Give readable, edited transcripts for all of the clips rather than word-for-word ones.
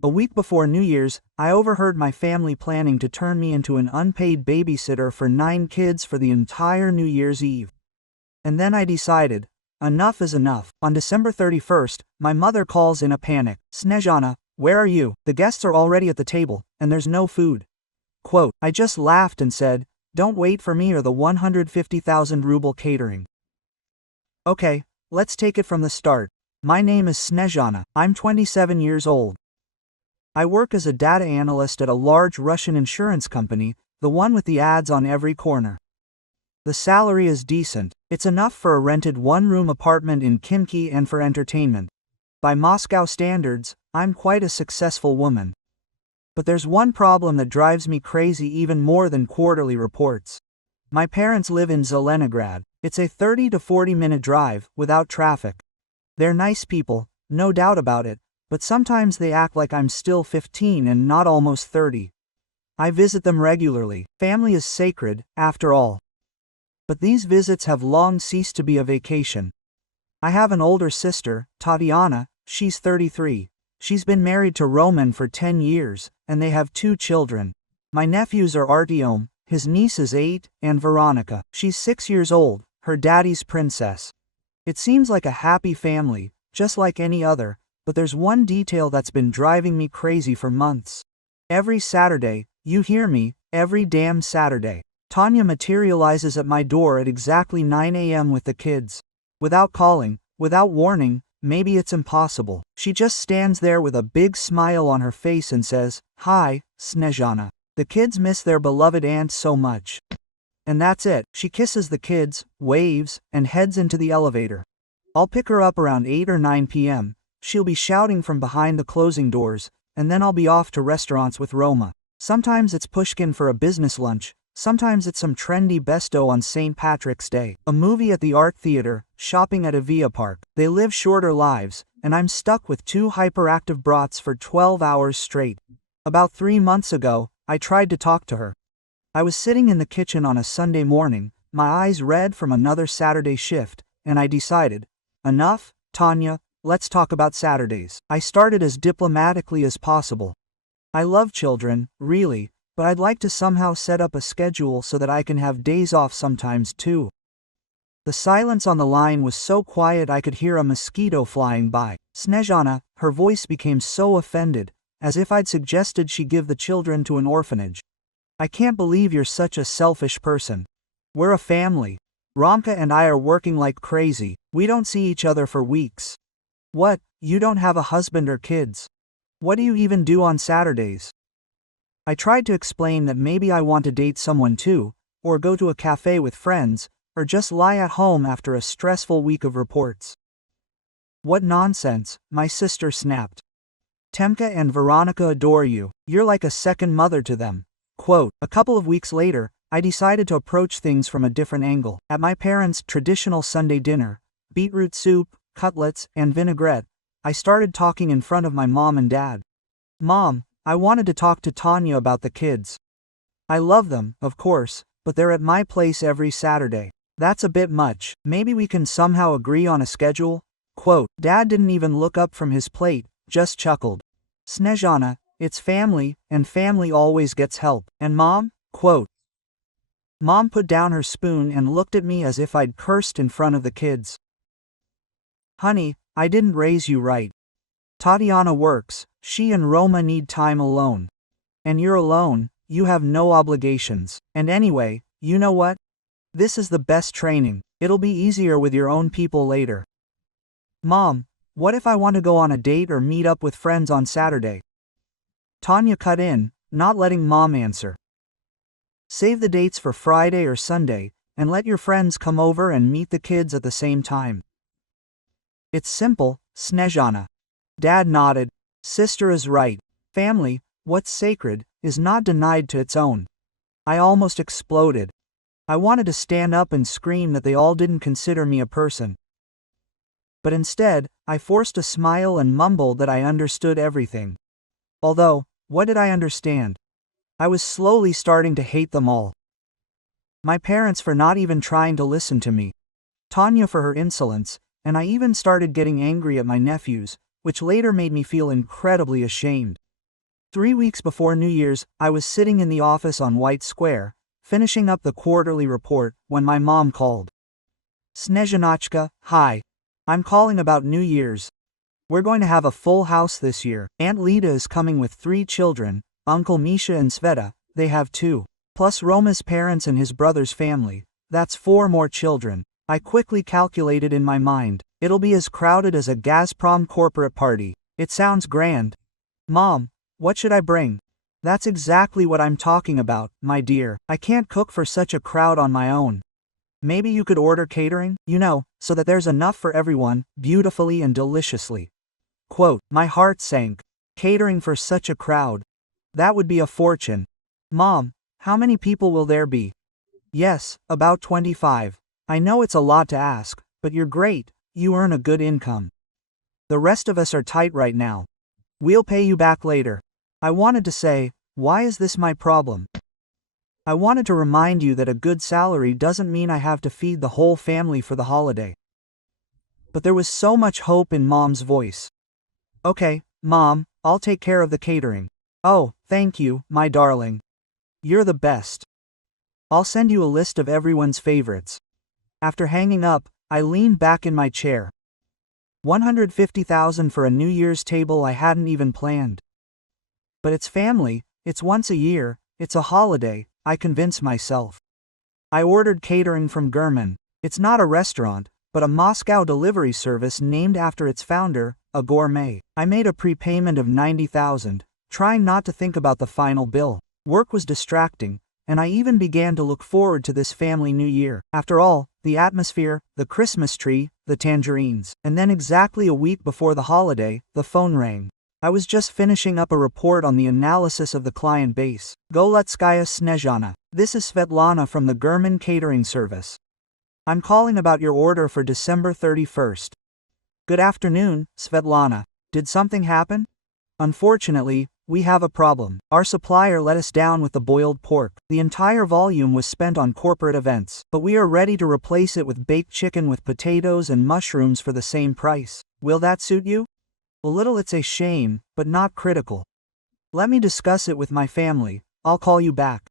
A week before New Year's, I overheard my family planning to turn me into an unpaid babysitter for 9 kids for the entire New Year's Eve. And then I decided, enough is enough. On December 31st, my mother calls in a panic. Snezhana, where are you? The guests are already at the table, and there's no food. Quote, I just laughed and said, don't wait for me or the 150,000 ruble catering. Okay, let's take it from the start. My name is Snezhana. I'm 27 years old. I work as a data analyst at a large Russian insurance company, the one with the ads on every corner. The salary is decent. It's enough for a rented one-room apartment in Khimki and for entertainment. By Moscow standards, I'm quite a successful woman. But there's one problem that drives me crazy even more than quarterly reports. My parents live in Zelenograd. It's a 30 to 40-minute drive, without traffic. They're nice people, no doubt about it, but sometimes they act like I'm still 15 and not almost 30. I visit them regularly. Family is sacred, after all. But these visits have long ceased to be a vacation. I have an older sister, Tatiana. She's 33. She's been married to Roman for 10 years, and they have 2 children. My nephews are Artyom, his niece is 8, and Veronica. She's 6 years old, her daddy's princess. It seems like a happy family, just like any other, but there's one detail that's been driving me crazy for months. Every Saturday, you hear me, every damn Saturday, Tanya materializes at my door at exactly 9 a.m. with the kids. Without calling, without warning, maybe it's impossible. She just stands there with a big smile on her face and says, Hi, Snezhana. The kids miss their beloved aunt so much. And that's it. She kisses the kids, waves, and heads into the elevator. I'll pick her up around 8 or 9 p.m. She'll be shouting from behind the closing doors, and then I'll be off to restaurants with Roma. Sometimes it's Pushkin for a business lunch. Sometimes it's some trendy besto on St. Patrick's Day, a movie at the art theater, shopping at a Via Park. They live shorter lives, and I'm stuck with 2 hyperactive brats for 12 hours straight. About 3 months ago, I tried to talk to her. I was sitting in the kitchen on a Sunday morning, my eyes red from another Saturday shift, and I decided, enough, Tanya, let's talk about Saturdays. I started as diplomatically as possible. I love children, really, but I'd like to somehow set up a schedule so that I can have days off sometimes too. The silence on the line was so quiet I could hear a mosquito flying by. Snezhana, her voice became so offended, as if I'd suggested she give the children to an orphanage. I can't believe you're such a selfish person. We're a family. Romka and I are working like crazy. We don't see each other for weeks. What, you don't have a husband or kids? What do you even do on Saturdays? I tried to explain that maybe I want to date someone too, or go to a cafe with friends, or just lie at home after a stressful week of reports. What nonsense, my sister snapped. Temka and Veronica adore you. You're like a second mother to them. Quote, a couple of weeks later, I decided to approach things from a different angle. At my parents' traditional Sunday dinner, beetroot soup, cutlets, and vinaigrette, I started talking in front of my mom and dad. Mom, I wanted to talk to Tanya about the kids. I love them, of course, but they're at my place every Saturday. That's a bit much. Maybe we can somehow agree on a schedule? Quote, Dad didn't even look up from his plate, just chuckled. Snezhana, it's family, and family always gets help. And Mom? Quote. Mom put down her spoon and looked at me as if I'd cursed in front of the kids. Honey, I didn't raise you right. Tatiana works, she and Roma need time alone. And you're alone, you have no obligations. And anyway, you know what? This is the best training. It'll be easier with your own people later. Mom, what if I want to go on a date or meet up with friends on Saturday? Tanya cut in, not letting Mom answer. Save the dates for Friday or Sunday, and let your friends come over and meet the kids at the same time. It's simple, Snezhana. Dad nodded. Sister is right. Family, what's sacred, is not denied to its own. I almost exploded. I wanted to stand up and scream that they all didn't consider me a person. But instead, I forced a smile and mumbled that I understood everything. Although, what did I understand? I was slowly starting to hate them all. My parents for not even trying to listen to me. Tanya for her insolence, and I even started getting angry at my nephews, which later made me feel incredibly ashamed. 3 weeks before New Year's, I was sitting in the office on White Square, finishing up the quarterly report, when my mom called. Snezhanachka, hi. I'm calling about New Year's. We're going to have a full house this year. Aunt Lida is coming with 3 children, Uncle Misha and Sveta, they have 2. Plus Roma's parents and his brother's family, that's 4 more children. I quickly calculated in my mind. It'll be as crowded as a Gazprom corporate party. It sounds grand. Mom, what should I bring? That's exactly what I'm talking about, my dear. I can't cook for such a crowd on my own. Maybe you could order catering, so that there's enough for everyone, beautifully and deliciously. Quote, my heart sank. Catering for such a crowd. That would be a fortune. Mom, how many people will there be? Yes, about 25. I know it's a lot to ask, but you're great, you earn a good income. The rest of us are tight right now. We'll pay you back later. I wanted to say, why is this my problem? I wanted to remind you that a good salary doesn't mean I have to feed the whole family for the holiday. But there was so much hope in Mom's voice. Okay, Mom, I'll take care of the catering. Oh, thank you, my darling. You're the best. I'll send you a list of everyone's favorites. After hanging up, I leaned back in my chair. 150,000 for a New Year's table I hadn't even planned. But it's family, it's once a year, it's a holiday, I convinced myself. I ordered catering from German. It's not a restaurant, but a Moscow delivery service named after its founder, a gourmet. I made a prepayment of 90,000, trying not to think about the final bill. Work was distracting, and I even began to look forward to this family New Year. After all, the atmosphere, the Christmas tree, the tangerines. And then exactly a week before the holiday, the phone rang. I was just finishing up a report on the analysis of the client base. Golodskaya Snezhana. This is Svetlana from the German catering service. I'm calling about your order for December 31st. Good afternoon, Svetlana. Did something happen? Unfortunately, we have a problem. Our supplier let us down with the boiled pork. The entire volume was spent on corporate events, but we are ready to replace it with baked chicken with potatoes and mushrooms for the same price. Will that suit you? A little. It's a shame, but not critical. Let me discuss it with my family. I'll call you back.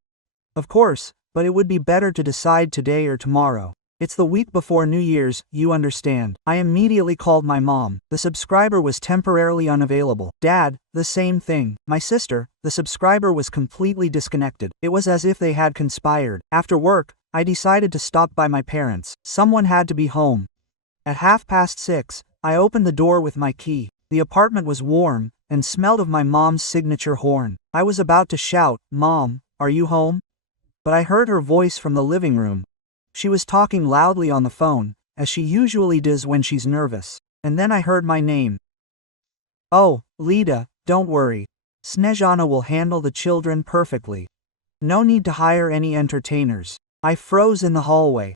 Of course, but it would be better to decide today or tomorrow. It's the week before New Year's, you understand. I immediately called my mom. The subscriber was temporarily unavailable. Dad, the same thing. My sister, the subscriber was completely disconnected. It was as if they had conspired. After work, I decided to stop by my parents. Someone had to be home. At 6:30, I opened the door with my key. The apartment was warm, and smelled of my mom's signature horn. I was about to shout, Mom, are you home? But I heard her voice from the living room. She was talking loudly on the phone, as she usually does when she's nervous. And then I heard my name. Oh, Lida, don't worry. Snezhana will handle the children perfectly. No need to hire any entertainers. I froze in the hallway.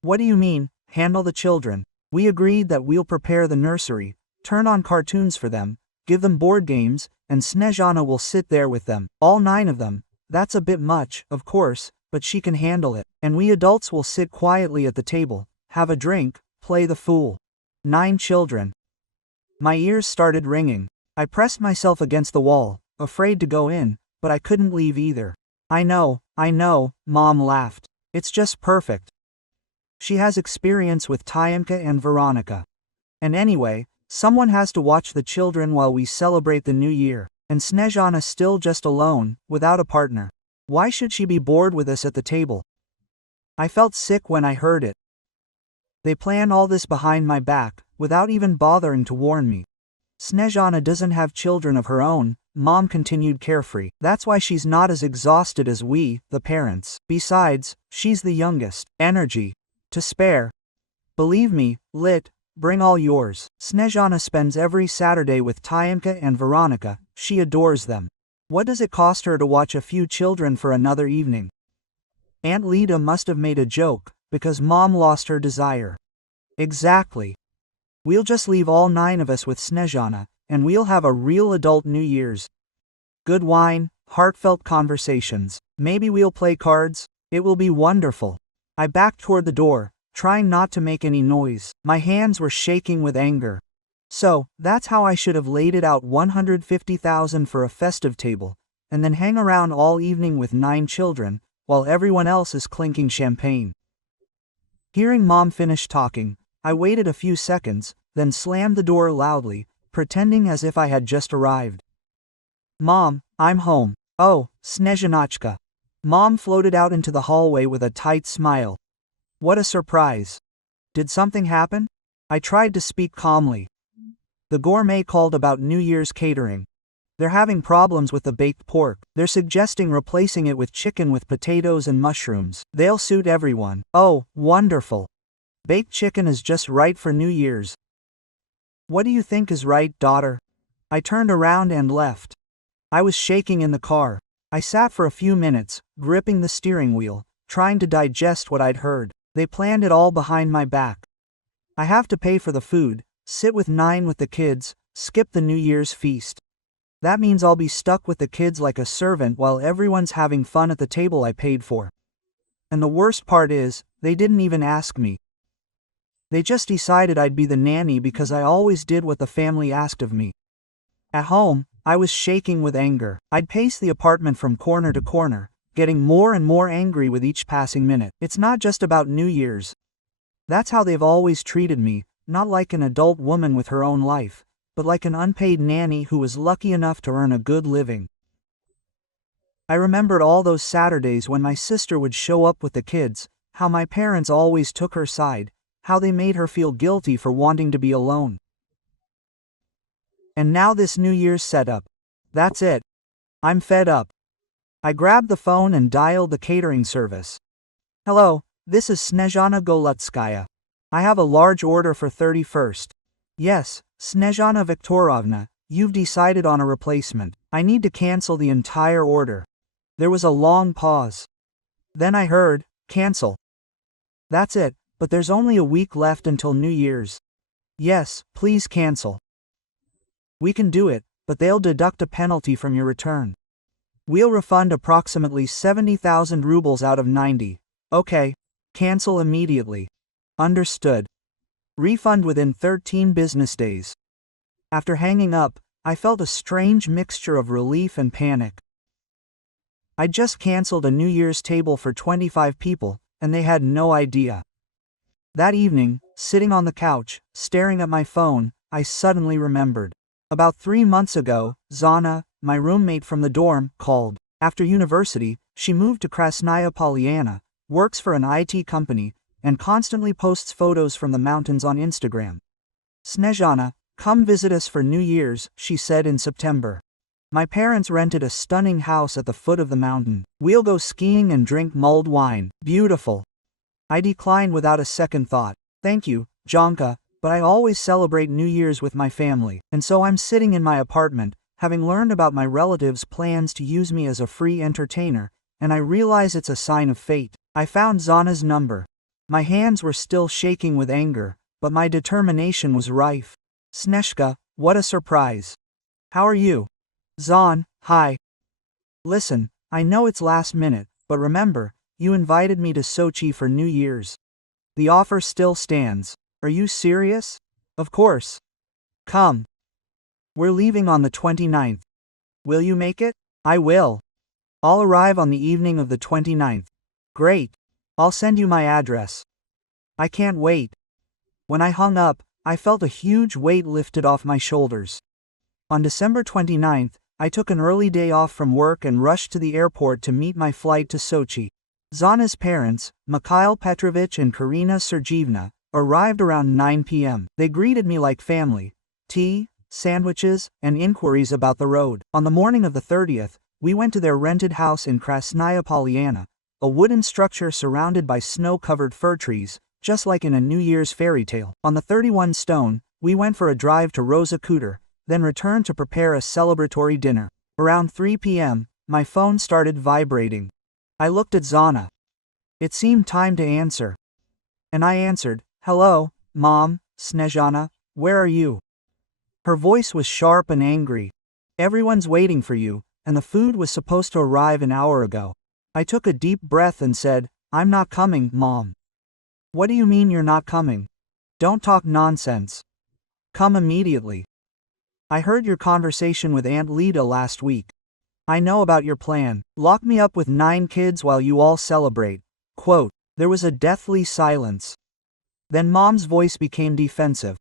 What do you mean, handle the children? We agreed that we'll prepare the nursery, turn on cartoons for them, give them board games, and Snezhana will sit there with them, all 9 of them. That's a bit much, of course, but she can handle it. And we adults will sit quietly at the table, have a drink, play the fool. 9 children. My ears started ringing. I pressed myself against the wall, afraid to go in, but I couldn't leave either. I know, Mom laughed. It's just perfect. She has experience with Tyanka and Veronica. And anyway, someone has to watch the children while we celebrate the new year. And Snezhana's still just alone, without a partner. Why should she be bored with us at the table? I felt sick when I heard it. They plan all this behind my back, without even bothering to warn me. Snezhana doesn't have children of her own, Mom continued carefree. That's why she's not as exhausted as we, the parents. Besides, she's the youngest. Energy. To spare. Believe me, bring all yours. Snezhana spends every Saturday with Tyanka and Veronica. She adores them. What does it cost her to watch a few children for another evening? Aunt Lida must have made a joke, because Mom lost her desire. Exactly. We'll just leave all 9 of us with Snezhana, and we'll have a real adult New Year's. Good wine, heartfelt conversations. Maybe we'll play cards? It will be wonderful. I backed toward the door, trying not to make any noise. My hands were shaking with anger. So, that's how I should have laid it out, 150,000 for a festive table, and then hang around all evening with 9 children, while everyone else is clinking champagne. Hearing Mom finish talking, I waited a few seconds, then slammed the door loudly, pretending as if I had just arrived. Mom, I'm home. Oh, Snezhnachka. Mom floated out into the hallway with a tight smile. What a surprise. Did something happen? I tried to speak calmly. The gourmet called about New Year's catering. They're having problems with the baked pork. They're suggesting replacing it with chicken with potatoes and mushrooms. They'll suit everyone. Oh, wonderful. Baked chicken is just right for New Year's. What do you think is right, daughter? I turned around and left. I was shaking in the car. I sat for a few minutes, gripping the steering wheel, trying to digest what I'd heard. They planned it all behind my back. I have to pay for the food, sit with 9 with the kids, skip the New Year's feast. That means I'll be stuck with the kids like a servant while everyone's having fun at the table I paid for. And the worst part is, they didn't even ask me. They just decided I'd be the nanny because I always did what the family asked of me. At home, I was shaking with anger. I'd pace the apartment from corner to corner, getting more and more angry with each passing minute. It's not just about New Year's. That's how they've always treated me, not like an adult woman with her own life, but like an unpaid nanny who was lucky enough to earn a good living. I remembered all those Saturdays when my sister would show up with the kids, how my parents always took her side, how they made her feel guilty for wanting to be alone. And now this New Year's setup. That's it. I'm fed up. I grabbed the phone and dialed the catering service. Hello, this is Snezhana Golutskaya. I have a large order for 31st. Yes, Snezhana Viktorovna, you've decided on a replacement. I need to cancel the entire order. There was a long pause. Then I heard, cancel. That's it, but there's only a week left until New Year's. Yes, please cancel. We can do it, but they'll deduct a penalty from your return. We'll refund approximately 70,000 rubles out of 90. Okay. Cancel immediately. Understood. Refund within 13 business days. After hanging up, I felt a strange mixture of relief and panic. I just canceled a New Year's table for 25 people, and they had no idea. That evening, sitting on the couch, staring at my phone, I suddenly remembered. About 3 months ago, Zana, my roommate from the dorm, called. After university, she moved to Krasnaya Polyana, works for an IT company, and constantly posts photos from the mountains on Instagram. Snezhana, come visit us for New Year's, she said in September. My parents rented a stunning house at the foot of the mountain. We'll go skiing and drink mulled wine. Beautiful. I declined without a second thought. Thank you, Jonka, but I always celebrate New Year's with my family, and so I'm sitting in my apartment, having learned about my relatives' plans to use me as a free entertainer, and I realize it's a sign of fate. I found Zana's number. My hands were still shaking with anger, but my determination was rife. Snezhka, what a surprise. How are you? Zan, hi. Listen, I know it's last minute, but remember, you invited me to Sochi for New Year's. The offer still stands. Are you serious? Of course. Come. We're leaving on the 29th. Will you make it? I will. I'll arrive on the evening of the 29th. Great. I'll send you my address. I can't wait. When I hung up, I felt a huge weight lifted off my shoulders. On December 29th, I took an early day off from work and rushed to the airport to meet my flight to Sochi. Zana's parents, Mikhail Petrovich and Karina Sergeevna, arrived around 9 p.m. They greeted me like family, tea, sandwiches, and inquiries about the road. On the morning of the 30th, we went to their rented house in Krasnaya Polyana, a wooden structure surrounded by snow-covered fir trees, just like in a New Year's fairy tale. On the 31 stone, we went for a drive to Rosa Kuter, then returned to prepare a celebratory dinner. Around 3 p.m., my phone started vibrating. I looked at Zana. It seemed time to answer. And I answered, "Hello, Mom, Snezhana, where are you?" Her voice was sharp and angry. "Everyone's waiting for you, and the food was supposed to arrive an hour ago." I took a deep breath and said, "I'm not coming, Mom." "What do you mean you're not coming? Don't talk nonsense." Come immediately. I heard your conversation with Aunt Lita last week. I know about your plan. Lock me up with 9 kids while you all celebrate. Quote. There was a deathly silence. Then Mom's voice became defensive.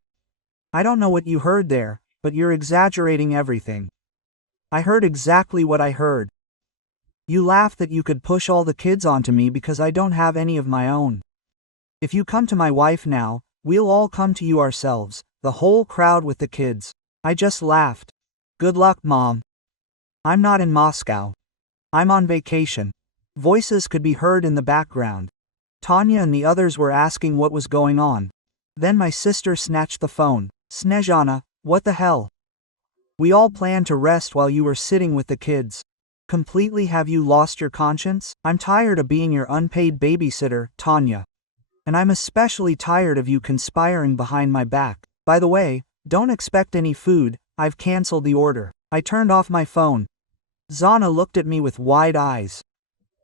I don't know what you heard there, but you're exaggerating everything. I heard exactly what I heard. You laughed that you could push all the kids onto me because I don't have any of my own. If you come to my wife now, we'll all come to you ourselves, the whole crowd with the kids. I just laughed. Good luck, Mom. I'm not in Moscow. I'm on vacation. Voices could be heard in the background. Tanya and the others were asking what was going on. Then my sister snatched the phone. Snezhana, what the hell? We all planned to rest while you were sitting with the kids. Completely have you lost your conscience? I'm tired of being your unpaid babysitter, Tanya. And I'm especially tired of you conspiring behind my back. By the way, don't expect any food, I've cancelled the order. I turned off my phone. Zana looked at me with wide eyes.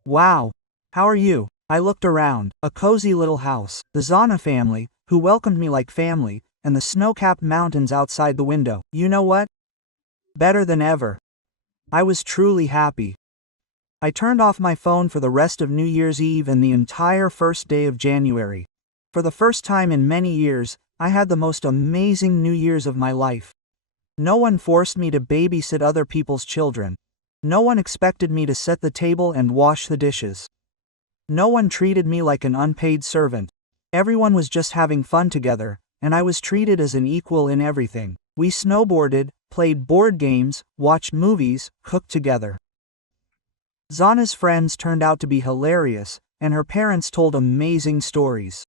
Wow. How are you? I looked around. A cozy little house, the Zana family, who welcomed me like family, and the snow-capped mountains outside the window. You know what? Better than ever. I was truly happy. I turned off my phone for the rest of New Year's Eve and the entire first day of January. For the first time in many years, I had the most amazing New Year's of my life. No one forced me to babysit other people's children. No one expected me to set the table and wash the dishes. No one treated me like an unpaid servant. Everyone was just having fun together, and I was treated as an equal in everything. We snowboarded, played board games, watched movies, cooked together. Zana's friends turned out to be hilarious, and her parents told amazing stories.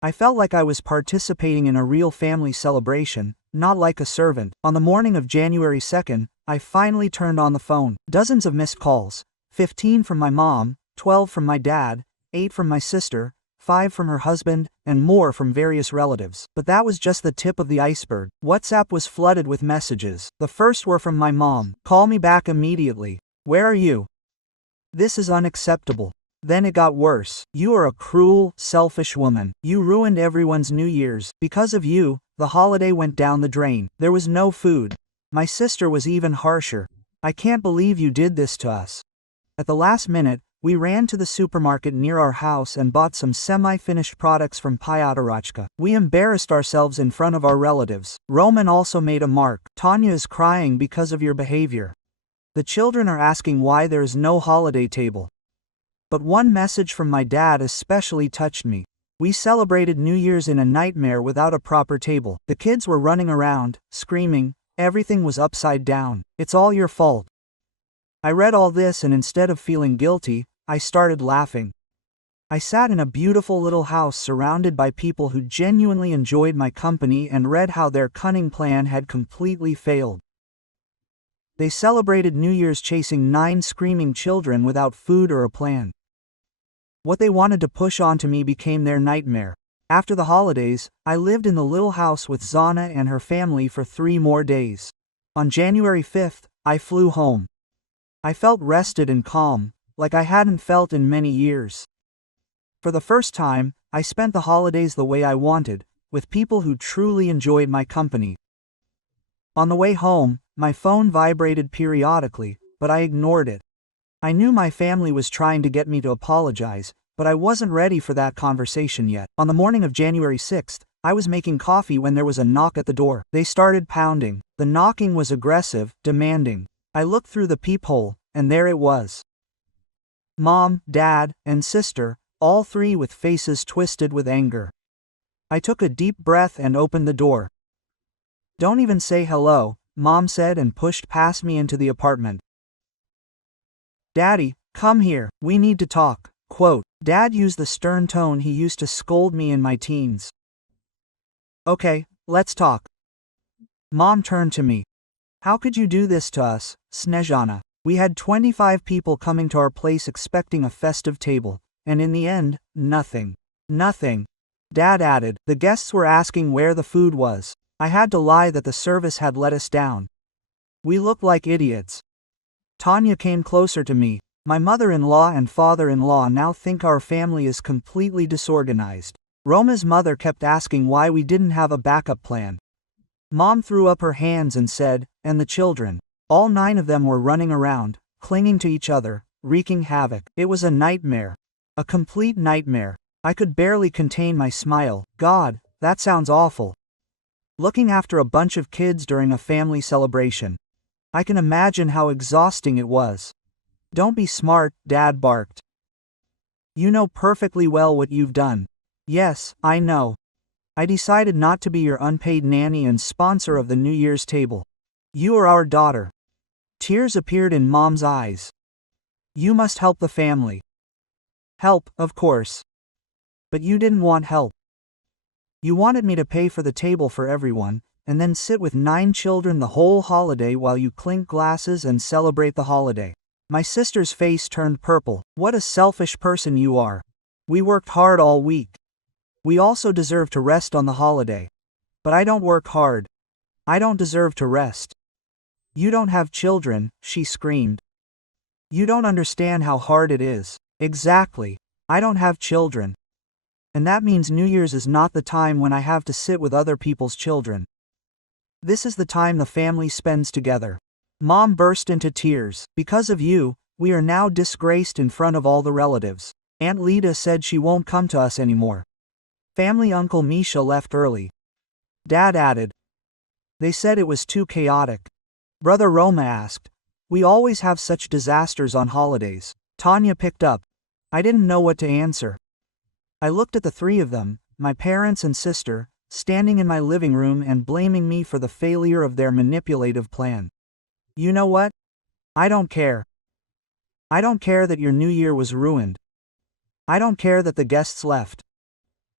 I felt like I was participating in a real family celebration, not like a servant. On the morning of January 2nd, I finally turned on the phone. Dozens of missed calls, 15 from my mom, 12 from my dad, 8 from my sister, 5 from her husband, and more from various relatives. But that was just the tip of the iceberg. WhatsApp was flooded with messages. The first were from my mom. Call me back immediately. Where are you? This is unacceptable. Then it got worse. You are a cruel, selfish woman. You ruined everyone's New Year's. Because of you, the holiday went down the drain. There was no food. My sister was even harsher. I can't believe you did this to us. At the last minute, we ran to the supermarket near our house and bought some semi-finished products from Pyatarachka. We embarrassed ourselves in front of our relatives. Roman also made a mark. Tanya is crying because of your behavior. The children are asking why there is no holiday table. But one message from my dad especially touched me. We celebrated New Year's in a nightmare without a proper table. The kids were running around, screaming, everything was upside down. It's all your fault. I read all this and instead of feeling guilty, I started laughing. I sat in a beautiful little house surrounded by people who genuinely enjoyed my company and read how their cunning plan had completely failed. They celebrated New Year's chasing 9 screaming children without food or a plan. What they wanted to push onto me became their nightmare. After the holidays, I lived in the little house with Zana and her family for 3 more days. On January 5th, I flew home. I felt rested and calm, like I hadn't felt in many years. For the first time, I spent the holidays the way I wanted, with people who truly enjoyed my company. On the way home, my phone vibrated periodically, but I ignored it. I knew my family was trying to get me to apologize, but I wasn't ready for that conversation yet. On the morning of January 6th, I was making coffee when there was a knock at the door. They started pounding. The knocking was aggressive, demanding. I looked through the peephole, and there it was. Mom, Dad, and sister, all 3 with faces twisted with anger. I took a deep breath and opened the door. Don't even say hello, Mom said and pushed past me into the apartment. Daddy, come here, we need to talk. Quote, Dad used the stern tone he used to scold me in my teens. Okay, let's talk. Mom turned to me. How could you do this to us, Snezhana? We had 25 people coming to our place expecting a festive table, and in the end, nothing. Nothing. Dad added, the guests were asking where the food was. I had to lie that the service had let us down. We looked like idiots. Tanya came closer to me. My mother-in-law and father-in-law now think our family is completely disorganized. Roma's mother kept asking why we didn't have a backup plan. Mom threw up her hands and said, "And the children." All 9 of them were running around, clinging to each other, wreaking havoc. It was a nightmare. A complete nightmare. I could barely contain my smile. God, that sounds awful. Looking after a bunch of kids during a family celebration. I can imagine how exhausting it was. "Don't be smart," Dad barked. "You know perfectly well what you've done." "Yes, I know. I decided not to be your unpaid nanny and sponsor of the New Year's table. You are our daughter." Tears appeared in Mom's eyes. "You must help the family." "Help, of course. But you didn't want help. You wanted me to pay for the table for everyone, and then sit with 9 children the whole holiday while you clink glasses and celebrate the holiday." My sister's face turned purple. "What a selfish person you are. We worked hard all week. We also deserve to rest on the holiday. But I don't work hard. I don't deserve to rest." "You don't have children," she screamed. "You don't understand how hard it is." "Exactly. I don't have children. And that means New Year's is not the time when I have to sit with other people's children. This is the time the family spends together." Mom burst into tears. "Because of you, we are now disgraced in front of all the relatives. Aunt Lita said she won't come to us anymore. Family Uncle Misha left early." Dad added, "They said it was too chaotic." Brother Roma asked, "We always have such disasters on holidays." Tanya picked up. I didn't know what to answer. I looked at the 3 of them, my parents and sister, standing in my living room and blaming me for the failure of their manipulative plan. "You know what? I don't care. I don't care that your New Year was ruined. I don't care that the guests left.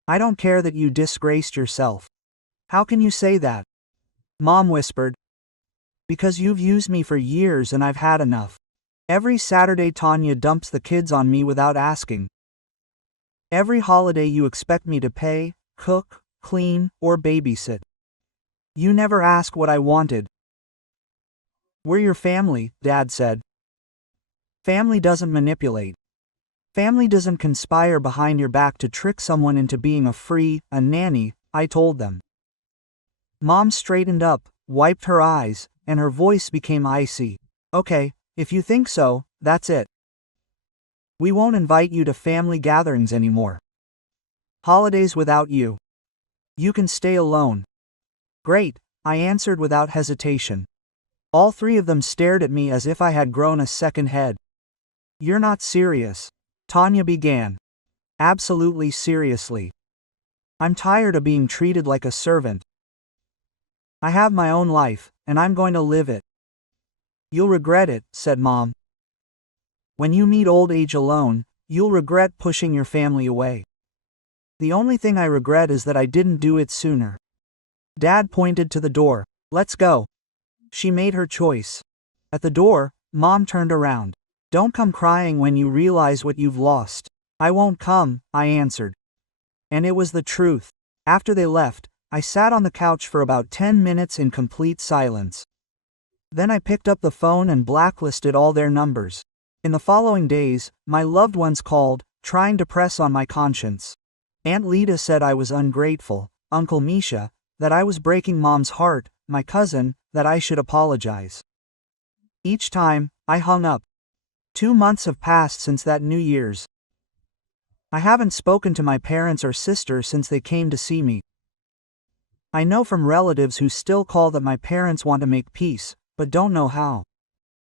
I don't care that you disgraced yourself." "How can you say that?" Mom whispered. "Because you've used me for years and I've had enough. Every Saturday Tanya dumps the kids on me without asking. Every holiday you expect me to pay, cook, clean, or babysit. You never ask what I wanted." "We're your family," Dad said. "Family doesn't manipulate. Family doesn't conspire behind your back to trick someone into being a nanny," I told them. Mom straightened up, wiped her eyes, and her voice became icy. "Okay, if you think so, that's it. We won't invite you to family gatherings anymore. Holidays without you. You can stay alone." "Great," I answered without hesitation. All 3 of them stared at me as if I had grown a second head. "You're not serious," Tanya began. "Absolutely seriously. I'm tired of being treated like a servant. I have my own life, and I'm going to live it." "You'll regret it," said Mom. "When you meet old age alone, you'll regret pushing your family away." "The only thing I regret is that I didn't do it sooner." Dad pointed to the door. "Let's go." She made her choice. At the door, Mom turned around. "Don't come crying when you realize what you've lost." "I won't come," I answered. And it was the truth. After they left, I sat on the couch for about 10 minutes in complete silence. Then I picked up the phone and blacklisted all their numbers. In the following days, my loved ones called, trying to press on my conscience. Aunt Lita said I was ungrateful, Uncle Misha, that I was breaking Mom's heart, my cousin, that I should apologize. Each time, I hung up. 2 months have passed since that New Year's. I haven't spoken to my parents or sister since they came to see me. I know from relatives who still call that my parents want to make peace, but don't know how.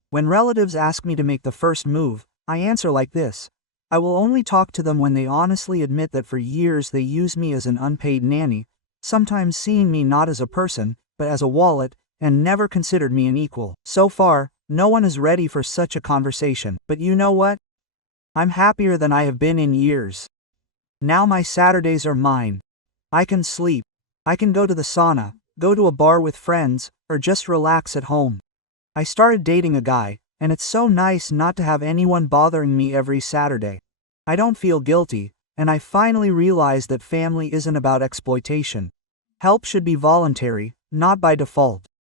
When relatives ask me to make the first move, I answer like this: I will only talk to them when they honestly admit that for years they used me as an unpaid nanny, sometimes seeing me not as a person, but as a wallet, and never considered me an equal. So far, no one is ready for such a conversation. But you know what? I'm happier than I have been in years. Now my Saturdays are mine. I can sleep. I can go to the sauna, go to a bar with friends, or just relax at home. I started dating a guy, and it's so nice not to have anyone bothering me every Saturday. I don't feel guilty, and I finally realized that family isn't about exploitation. Help should be voluntary, not by default.